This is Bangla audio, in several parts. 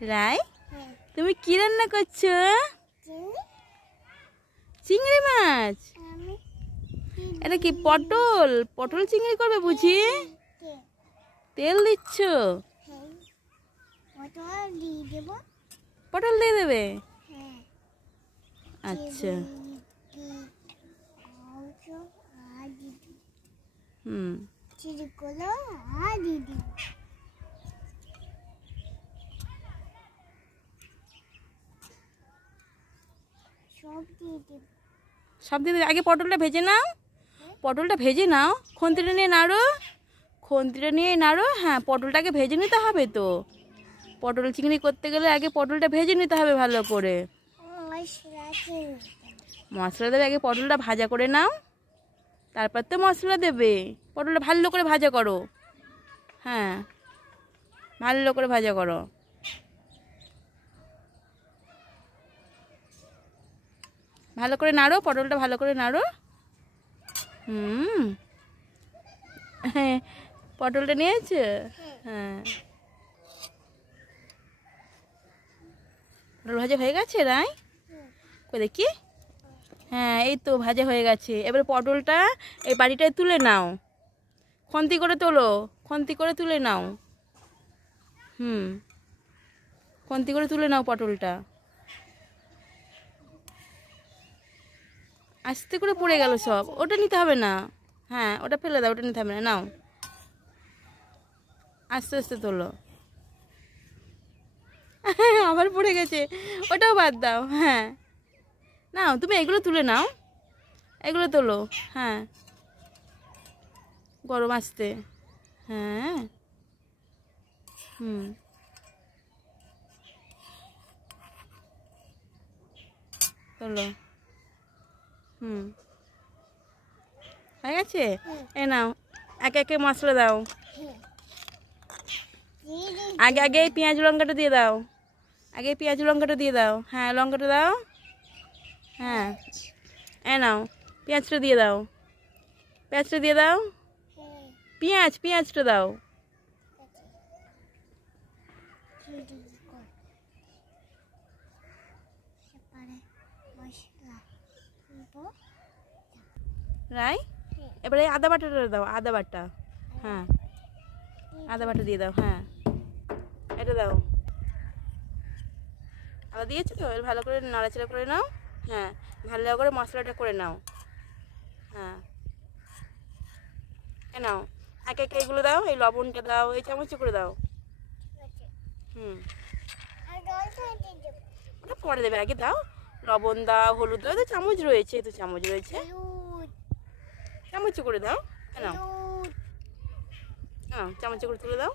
রাই, তুমি কি রান্না করছো? চিংড়ি মাছ। এটা কি পটল? পটল চিংড়ি করবে বুঝি? তেল দিচ্ছ? পটল দিয়ে দেবে? আচ্ছা। হুম, সব দিয়ে দেবে। আগে পটলটা ভেজে নাও, পটলটা ভেজে নাও। খুন্তিটা নিয়ে নাড়ো, খুন্তিটা নিয়ে নাড়ো। হ্যাঁ, পটলটাকে ভেজে নিতে হবে তো। পটল চিংড়ি করতে গেলে আগে পটলটা ভেজে নিতে হবে ভালো করে। মশলা দেবে, আগে পটলটা ভাজা করে নাও, তারপর তো মশলা দেবে। পটলটা ভালো করে ভাজা করো। হ্যাঁ, ভালো করে ভাজা করো। ভালো করে নাড়ো, পটলটা ভালো করে নাড়ো। হ্যাঁ, পটলটা নিয়েছো? হ্যাঁ, পটল ভাজা হয়ে গেছে রাই? কই দেখি। হ্যাঁ, এই তো ভাজা হয়ে গেছে। এবার পটলটা এই বাড়িটায় তুলে নাও, খন্তি করে তোলো, খন্তি করে তুলে নাও। খন্তি করে তুলে নাও পটলটা। আস্তে করে পড়ে গেল সব। ওটা নিতে হবে না। হ্যাঁ, ওটা ফেলে দাও, ওটা নিতে হবে না। নাও, আস্তে আস্তে তোলো। আবার পড়ে গেছে, ওটাও বাদ দাও। হ্যাঁ, নাও, তুমি এগুলো তুলে নাও, এগুলো তোলো। হ্যাঁ, গরম আসতে। হ্যাঁ, তোলো। হয়ে গেছে। এ নাও, একে একে মশলা দাও। আগে আগে পেঁয়াজ লঙ্কাটা দিয়ে দাও, আগে পেঁয়াজ লঙ্কাটা দিয়ে দাও। হ্যাঁ, লঙ্কাটা দাও। হ্যাঁ, এ নাও, পেঁয়াজটা দিয়ে দাও, পেঁয়াজটা দিয়ে দাও। পেঁয়াজটা দাও। রাই, এবারে আদা বাটাটা দাও, আদা বাটা। হ্যাঁ, আদা বাটা দিয়ে দাও। হ্যাঁ, এটা দাও। আদা দিয়েছো তো? এর ভালো করে নাড়াচাড়া করে নাও। হ্যাঁ, ভালো করে মশলাটা করে নাও। হ্যাঁ, এ নাও, একে একে এগুলো দাও। এই লবণটা দাও, এই চামচে করে দাও। ওটা পরে দেবে, আগে দাও। লবণ দাও, হলুদ দাও, তো চামচ রয়েছে, তো চামচ রয়েছে, চামচে করে দাও। নাও, চামচে করে তুলে দাও।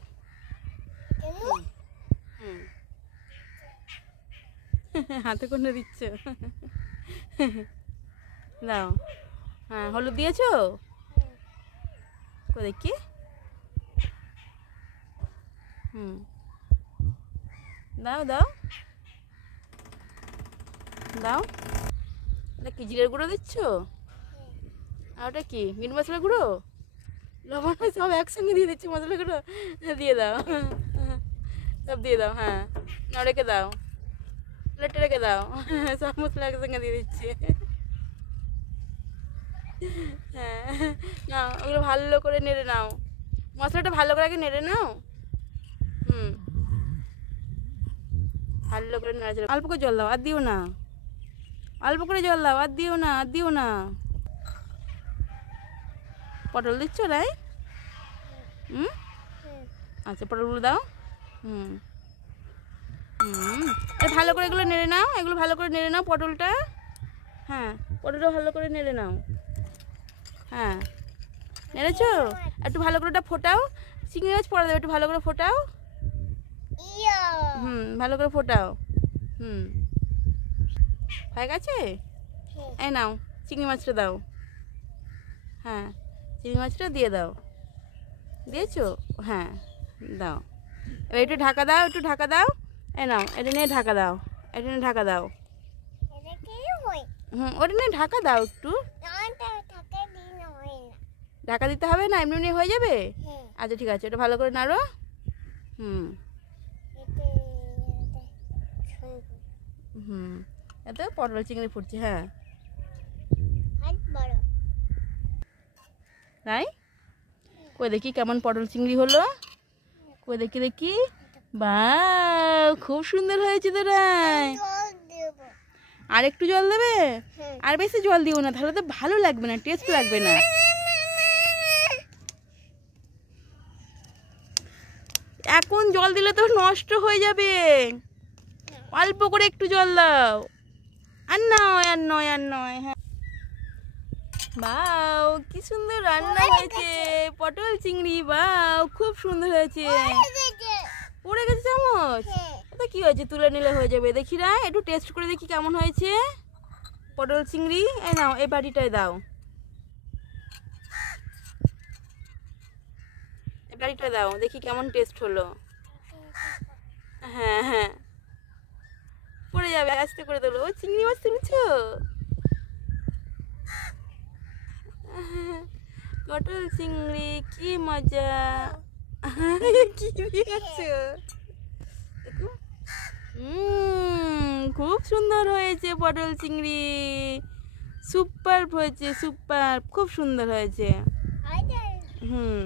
হাতে করে দিচ্ছ। দাও। হ্যাঁ, হলুদ দিয়েছো? দেখি। দাও দাও দাও। এটা কি জিরের গুঁড়ো দিচ্ছ? আর ওটা কি মিট মশলা গুঁড়ো? লবণ সব একসঙ্গে দিয়ে দিচ্ছি, মশলা গুঁড়ো দিয়ে দাও, সব দিয়ে দাও। হ্যাঁ, না রেখে দাও, প্লেটে রেখে দাও। সব মশলা একসঙ্গে দিয়ে দিচ্ছি। হ্যাঁ, নাও, ওগুলো ভালো করে নেড়ে নাও। মশলাটা ভালো করে আগে নেড়ে নাও। ভালো করে নাড়াচাড়া। অল্প করে জল দাও, আর দিও না। অল্প করে জল দাও, আর দিও না, আর দিও না। পটল দিচ্ছ রাই? আচ্ছা, পটলগুলো দাও। ভালো করে এগুলো নেড়ে নাও, এগুলো ভালো করে নেড়ে নাও পটলটা। হ্যাঁ, পটলটা ভালো করে নেড়ে নাও। হ্যাঁ, নেড়েছো? একটু ভালো করে ওটা ফোটাও। চিংড়ি মাছ পরে দেবে, একটু ভালো করে ফোটাও। ভালো করে ফোটাও। হয়ে গেছে। এই নাও, চিংড়ি মাছটা দাও। হ্যাঁ, চিংড়ি মাছটা দিয়ে দাও। দিয়েছো? হ্যাঁ, দাও। এবার একটু ঢাকা দাও, একটু ঢাকা দাও। এই নাও, এটা নিয়ে ঢাকা দাও, এটা নিয়ে ঢাকা দাও। ওটা নিয়ে ঢাকা দাও একটু। ঢাকা দিতে হবে না, এমনি এমনি হয়ে যাবে। আচ্ছা, ঠিক আছে, ওটা ভালো করে নাড়ো। হুম, এত পটল চিংড়ি ফুটছে। হ্যাঁ রাই, কই দেখি কেমন পটল চিংড়ি হলো, কই দেখি দেখি। বাহ, খুব সুন্দর হয়েছে তো রাই। আর একটু জল দেবে? আর বেশি জল দিও না, তাহলে তো ভালো লাগবে না, টেস্ট লাগবে না। এখন জল দিলে তো নষ্ট হয়ে যাবে, অল্প করে একটু জল দাও। আর নয় আর নয় আর নয়। হ্যাঁ, বাও কি সুন্দর রান্না হয়েছে পটল চিংড়ি। বাও, খুব সুন্দর হয়েছে। পড়ে গেছে চামচ? তো কি হয়েছে, তুলে নিলে হয়ে যাবে। দেখি না, একটু টেস্ট করে দেখি কেমন হয়েছে পটল চিংড়ি। এই নাও, এই বাটিটায় দাও, এই বাটিটা দাও, দেখি কেমন টেস্ট হলো। হ্যাঁ হ্যাঁ, পড়ে যাবে, আস্তে করে তোলো। ও চিংড়ি মাছ তুলছো? পটল চিংড়ি, কি মজা। কি দিয়েছো? খুব সুন্দর হয়েছে পটল চিংড়ি, সুপার হয়েছে, সুপার, খুব সুন্দর হয়েছে। হুম।